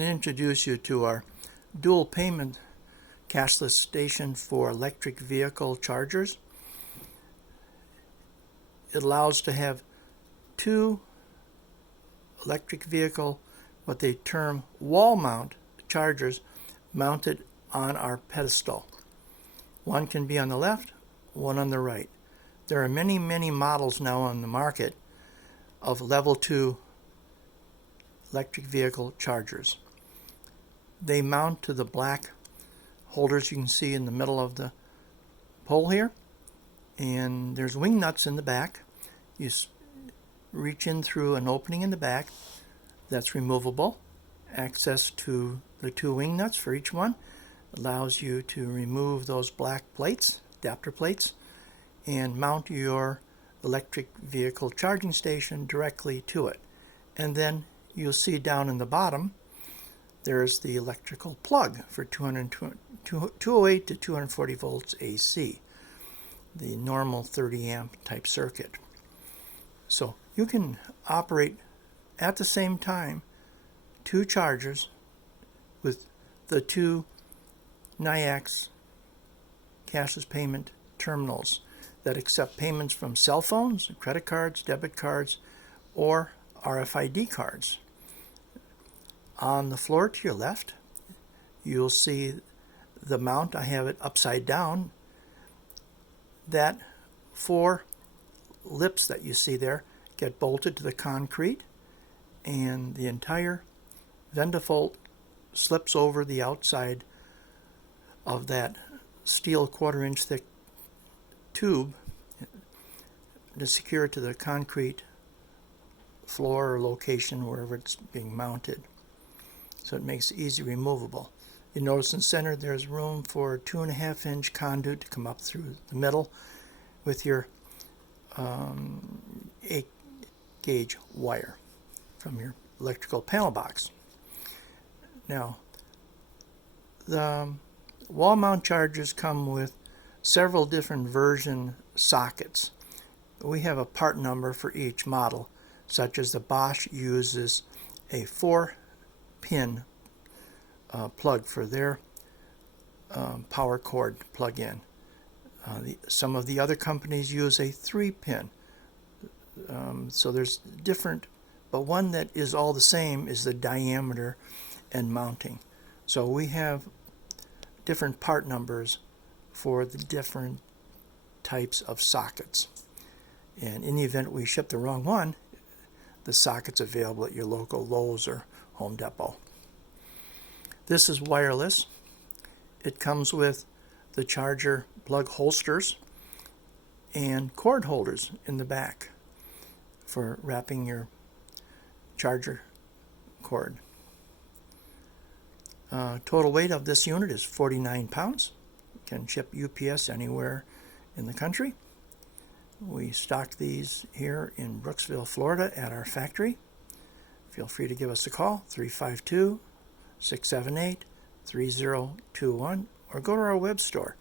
and introduce you to our dual payment cashless station for electric vehicle chargers. It allows to have two electric vehicle, what they term wall mount chargers, mounted on our pedestal. One can be on the left, one on the right. There are many models now on the market of level 2 electric vehicle chargers. They mount to the black holders you can see in the middle of the pole here, and there's wing nuts in the back. You reach in through an opening in the back that's removable. Access to the two wing nuts for each one allows you to remove those black plates, adapter plates, and mount your electric vehicle charging station directly to it. And then you'll see down in the bottom there's the electrical plug for 208 to 240 volts AC, the normal 30 amp type circuit. So you can operate at the same time two chargers with the two NIAX cashless payment terminals that accept payments from cell phones, credit cards, debit cards, or RFID cards. On the floor to your left, you'll see the mount. I have it upside down. That 4 lips that you see there get bolted to the concrete, and the entire VendaVolt slips over the outside of that steel 1/4 inch thick tube to secure it to the concrete floor or location wherever it's being mounted. So it makes it easy removable. You notice in the center there's room for a 2.5 inch conduit to come up through the middle with your 8 gauge wire from your electrical panel box. Now, the wall mount chargers come with several different version sockets. We have a part number for each model, such as the Bosch uses a 4-pin plug for their power cord plug-in. Some of the other companies use a 3-pin. So there's different, but one that is all the same is the diameter and mounting. So we have different part numbers for the different types of sockets. And in the event we ship the wrong one, the socket's available at your local Lowe's or Home Depot. This is wireless. It comes with the charger plug holsters and cord holders in the back for wrapping your charger cord. Total weight of this unit is 49 pounds. Can ship UPS anywhere in the country. We stock these here in Brooksville, Florida at our factory. Feel free to give us a call, 352-678-3021, or go to our web store,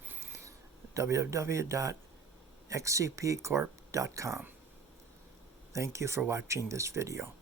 www.xcpcorp.com. Thank you for watching this video.